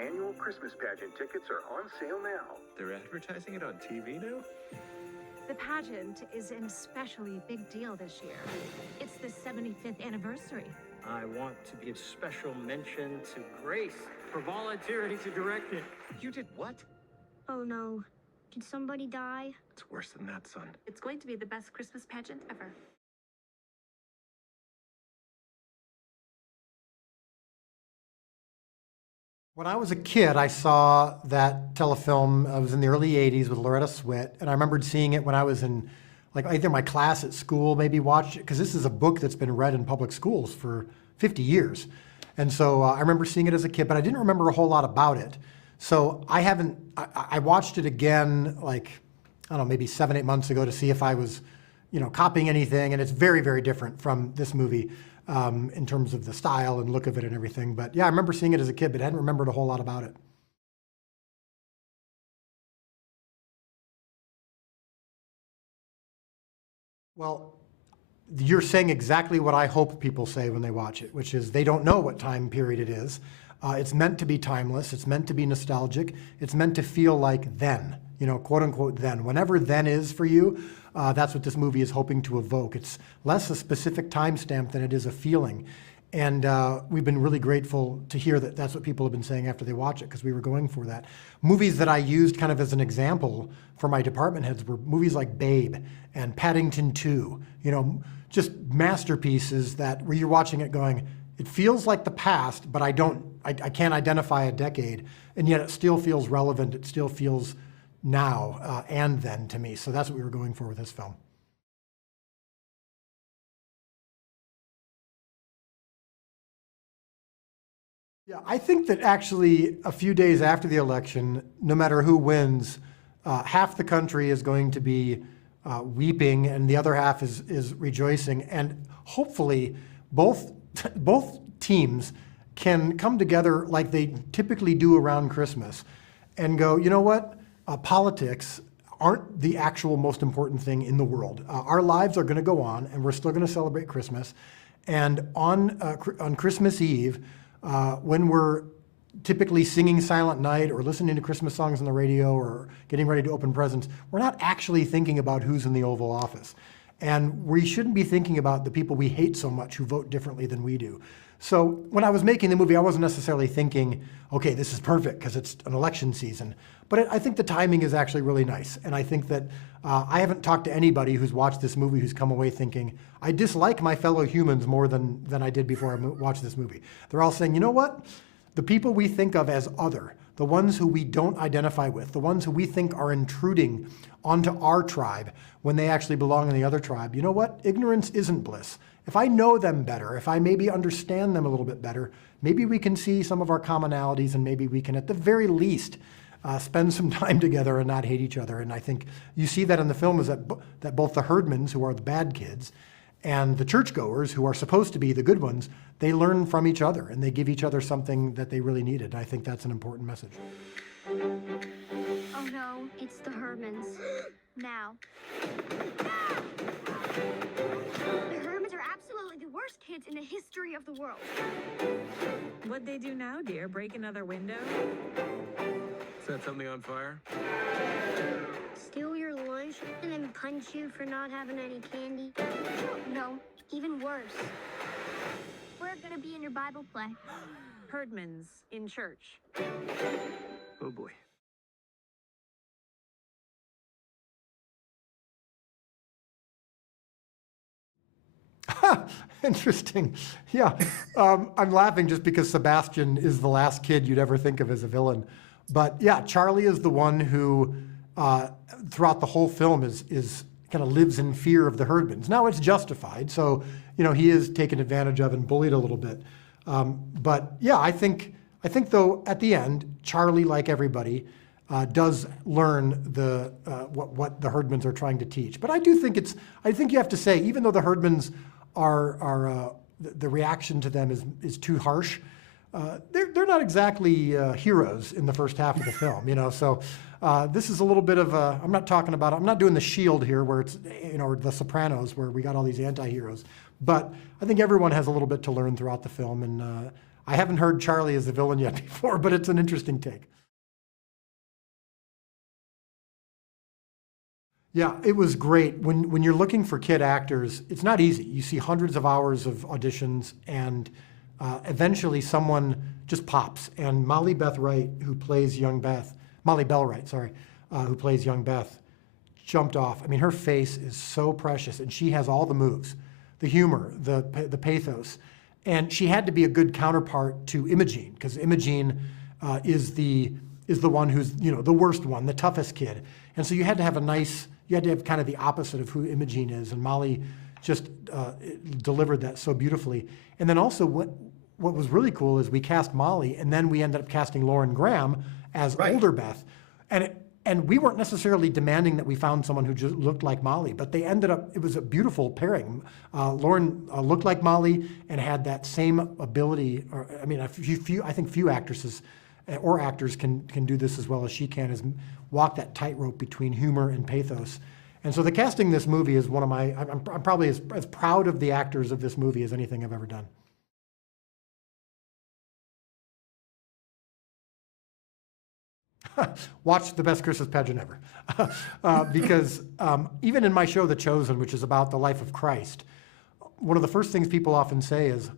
annual Christmas pageant tickets are on sale now. They're advertising it on TV now? The pageant is an especially big deal this year. It's the 75th anniversary. I want to give special mention to Grace for volunteering to direct it. You did what? Oh no. Did somebody die? It's worse than that, son. It's going to be the best Christmas pageant ever. When I was a kid, I saw that telefilm. I was in the early 80s with Loretta Swit, and I remembered seeing it when I was in, like, either my class at school maybe watched it, because this is a book that's been read in public schools for 50 years. And so I remember seeing it as a kid, but I didn't remember a whole lot about it. So I watched it again, like, I don't know, maybe 7, 8 months ago to see if I was, copying anything, and it's very, very different from this movie. In terms of the style and look of it and everything. But yeah, I remember seeing it as a kid, but I hadn't remembered a whole lot about it. Well, you're saying exactly what I hope people say when they watch it, which is they don't know what time period it is. It's meant to be timeless. It's meant to be nostalgic. It's meant to feel like then, quote unquote then. Whenever then is for you, that's what this movie is hoping to evoke. It's less a specific timestamp than it is a feeling. And we've been really grateful to hear that that's what people have been saying after they watch it, because we were going for that. Movies that I used kind of as an example for my department heads were movies like Babe and Paddington 2, just masterpieces that where you're watching it going, it feels like the past, but I can't identify a decade, and yet it still feels relevant. It still feels now and then to me. So that's what we were going for with this film. Yeah, I think that actually a few days after the election, no matter who wins, half the country is going to be weeping and the other half is rejoicing. And hopefully both teams can come together like they typically do around Christmas and go, you know what? Politics aren't the actual most important thing in the world. Our lives are going to go on, and we're still going to celebrate Christmas. And on Christmas Eve, when we're typically singing Silent Night or listening to Christmas songs on the radio or getting ready to open presents, we're not actually thinking about who's in the Oval Office. And we shouldn't be thinking about the people we hate so much who vote differently than we do. So when I was making the movie, I wasn't necessarily thinking, okay, this is perfect because it's an election season. But I think the timing is actually really nice. And I think that I haven't talked to anybody who's watched this movie who's come away thinking, I dislike my fellow humans more than I did before I watched this movie. They're all saying, you know what? The people we think of as other, the ones who we don't identify with, the ones who we think are intruding onto our tribe when they actually belong in the other tribe, you know what? Ignorance isn't bliss. If I know them better, if I maybe understand them a little bit better, maybe we can see some of our commonalities, and maybe we can, at the very least, spend some time together and not hate each other. And I think you see that in the film is that both the Herdmans, who are the bad kids, and the churchgoers, who are supposed to be the good ones, they learn from each other and they give each other something that they really needed. I think that's an important message. Oh no, it's the Herdmans. Now. The Herdmans are absolutely the worst kids in the history of the world. What'd they do now, dear? Break another window? Set something on fire? Steal your lunch and then punch you for not having any candy? No, even worse. We're gonna be in your Bible play. Herdman's in church. Oh boy. Interesting. Yeah. I'm laughing just because Sebastian is the last kid you'd ever think of as a villain. But yeah, Charlie is the one who, throughout the whole film, is kind of lives in fear of the Herdmans. Now it's justified, so he is taken advantage of and bullied a little bit. But yeah, I think though at the end, Charlie, like everybody, does learn what the Herdmans are trying to teach. But I think you have to say, even though the Herdmans are the reaction to them is too harsh, they're not exactly heroes in the first half of the film, So this is a little bit of a, I'm not doing The Shield here where it's, or The Sopranos where we got all these anti-heroes. But I think everyone has a little bit to learn throughout the film, and I haven't heard Charlie as the villain yet before, but it's an interesting take. Yeah, it was great. When you're looking for kid actors, it's not easy. You see hundreds of hours of auditions, and eventually someone just pops. And Molly Beth Wright, who plays young Beth, Molly Bell Wright, sorry, who plays young Beth, jumped off. I mean, her face is so precious, and she has all the moves, the humor, the pathos. And she had to be a good counterpart to Imogene, because Imogene is the one who's, you know, the worst one, the toughest kid. And so you had to have kind of the opposite of who Imogene is, and Molly just delivered that so beautifully. And then also what was really cool is we cast Molly, and then we ended up casting Lauren Graham as older Beth. And we weren't necessarily demanding that we found someone who just looked like Molly, but they ended up, it was a beautiful pairing. Lauren looked like Molly and had that same ability. I think few actresses or actors can do this as well as she can, is walk that tightrope between humor and pathos. And so the casting in this movie is one of my, I'm probably as proud of the actors of this movie as anything I've ever done. Watch the best Christmas pageant ever. Because even in my show, The Chosen, which is about the life of Christ, one of the first things people often say is,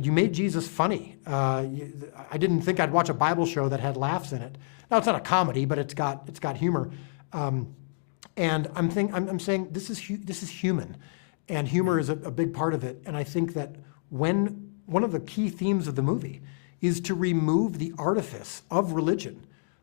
you made Jesus funny. I didn't think I'd watch a Bible show that had laughs in it. Now, it's not a comedy, but it's got humor. And I'm saying this is human, and humor is a big part of it. And I think that one of the key themes of the movie is to remove the artifice of religion.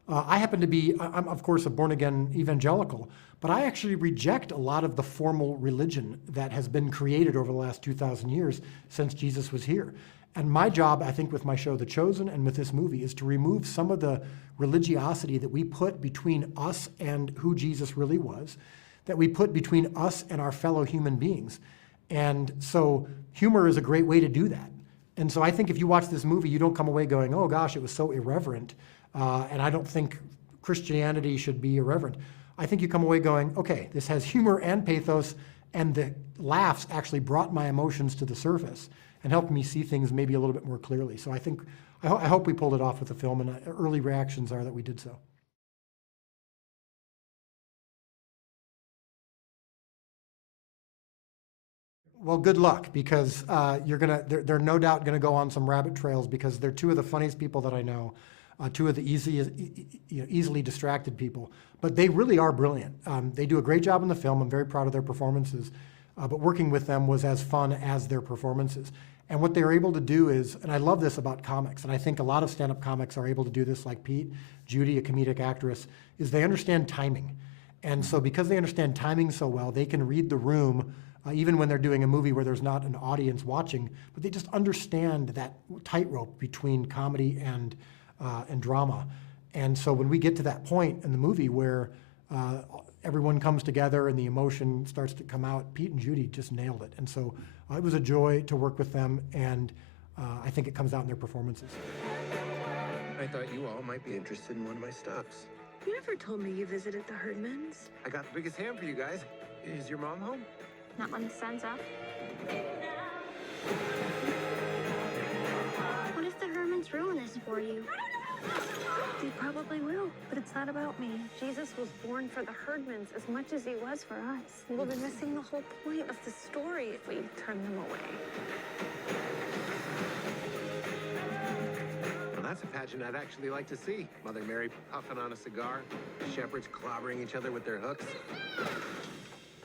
I happen to be, I'm of course a born-again evangelical, but I actually reject a lot of the formal religion that has been created over the last 2,000 years since Jesus was here. And my job, I think, with my show, The Chosen, and with this movie, is to remove some of the religiosity that we put between us and who Jesus really was, that we put between us and our fellow human beings. And so humor is a great way to do that. And so I think if you watch this movie, you don't come away going, oh gosh, it was so irreverent. And I don't think Christianity should be irreverent. I think you come away going, okay, this has humor and pathos, and the laughs actually brought my emotions to the surface and helped me see things maybe a little bit more clearly. So I hope we pulled it off with the film, and early reactions are that we did so. Well, good luck, because they're no doubt gonna go on some rabbit trails, because they're two of the funniest people that I know. Two of the easily distracted people, but they really are brilliant. They do a great job in the film. I'm very proud of their performances, but working with them was as fun as their performances. And what they're able to do is, and I love this about comics, and I think a lot of stand-up comics are able to do this, like Pete, Judy, a comedic actress, is they understand timing. And so because they understand timing so well, they can read the room, even when they're doing a movie where there's not an audience watching, but they just understand that tightrope between comedy and drama. And so when we get to that point in the movie where everyone comes together and the emotion starts to come out, Pete and Judy just nailed it. And so it was a joy to work with them, and I think it comes out in their performances. I thought you all might be interested in one of my stops. You never told me you visited the Herdmans. I got the biggest ham for you guys. Is your mom home? Not when the sun's up. What if the Herdmans ruin this for you? They probably will, but it's not about me. Jesus was born for the Herdmans as much as he was for us. We'll be missing the whole point of the story if we turn them away. Well, that's a pageant I'd actually like to see. Mother Mary puffing on a cigar, shepherds clobbering each other with their hooks.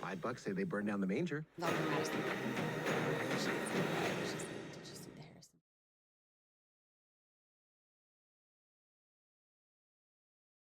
$5 say they burned down the manger.